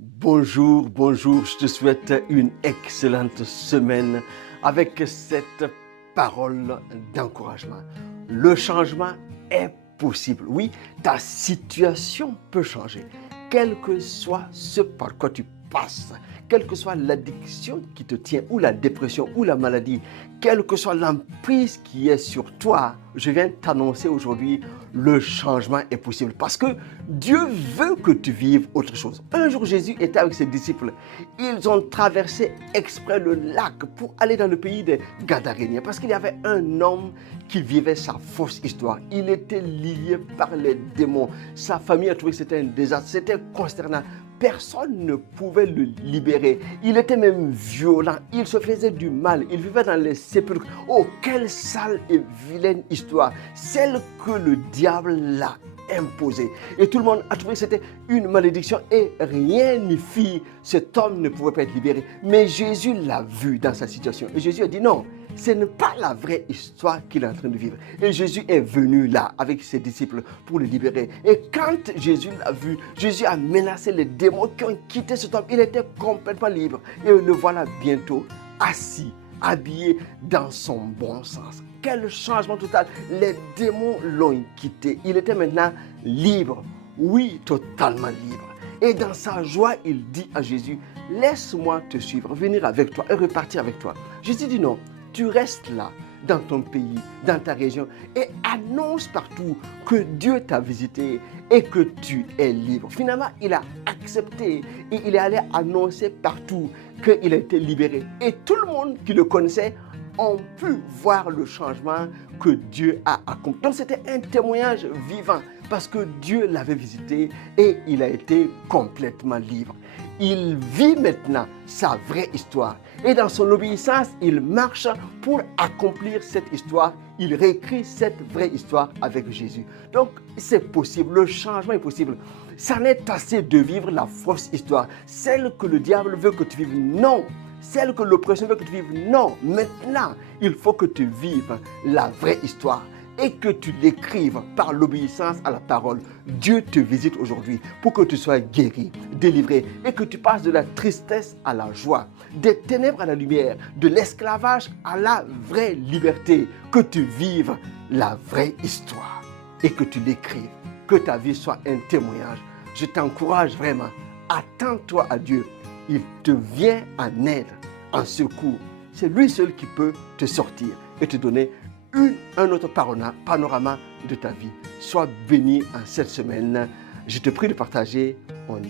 Bonjour, bonjour, je te souhaite une excellente semaine avec cette parole d'encouragement. Le changement est possible. Oui, ta situation peut changer. Quel que soit ce par quoi tu passes, quelle que soit l'addiction qui te tient, ou la dépression, ou la maladie, quelle que soit l'emprise qui est sur toi, je viens t'annoncer aujourd'hui, le changement est possible. Parce que Dieu veut que tu vives autre chose. Un jour, Jésus était avec ses disciples. Ils ont traversé exprès le lac pour aller dans le pays des Gadaréniens. Parce qu'il y avait un homme qui vivait sa fausse histoire. Il était lié par les démons. Sa famille a trouvé que c'était un désastre. C'était consternant. Personne ne pouvait le libérer. Il était même violent. Il se faisait du mal. Il vivait dans les sépulcres. Oh, quelle sale et vilaine histoire. Celle que le diable l'a imposée. Et tout le monde a trouvé que c'était une malédiction et rien n'y fit. Cet homme ne pouvait pas être libéré. Mais Jésus l'a vu dans sa situation. Et Jésus a dit non. Ce n'est pas la vraie histoire qu'il est en train de vivre. Et Jésus est venu là avec ses disciples pour le libérer. Et quand Jésus l'a vu, Jésus a menacé les démons qui ont quitté cet homme. Il était complètement libre. Et le voilà bientôt assis, habillé dans son bon sens. Quel changement total. Les démons l'ont quitté. Il était maintenant libre. Oui, totalement libre. Et dans sa joie, il dit à Jésus, laisse-moi te suivre, venir avec toi et repartir avec toi. Jésus dit non. Tu restes là, dans ton pays, dans ta région, et annonce partout que Dieu t'a visité et que tu es libre. Finalement, il a accepté et il est allé annoncer partout qu'il a été libéré. Et tout le monde qui le connaissait ont pu voir le changement que Dieu a accompli. Donc c'était un témoignage vivant parce que Dieu l'avait visité et il a été complètement libre. Il vit maintenant sa vraie histoire. Et dans son obéissance, il marche pour accomplir cette histoire. Il réécrit cette vraie histoire avec Jésus. Donc, c'est possible. Le changement est possible. Ça n'est assez de vivre la fausse histoire. Celle que le diable veut que tu vives, non. Celle que l'oppression veut que tu vives, non. Maintenant, il faut que tu vives la vraie histoire et que tu l'écrives par l'obéissance à la parole. Dieu te visite aujourd'hui pour que tu sois guéri, délivré et que tu passes de la tristesse à la joie, des ténèbres à la lumière, de l'esclavage à la vraie liberté, que tu vives la vraie histoire et que tu l'écrives, que ta vie soit un témoignage. Je t'encourage vraiment, attends-toi à Dieu. Il te vient en aide, en secours. C'est lui seul qui peut te sortir et te donner un autre panorama de ta vie. Sois béni en cette semaine. Je te prie de partager. On est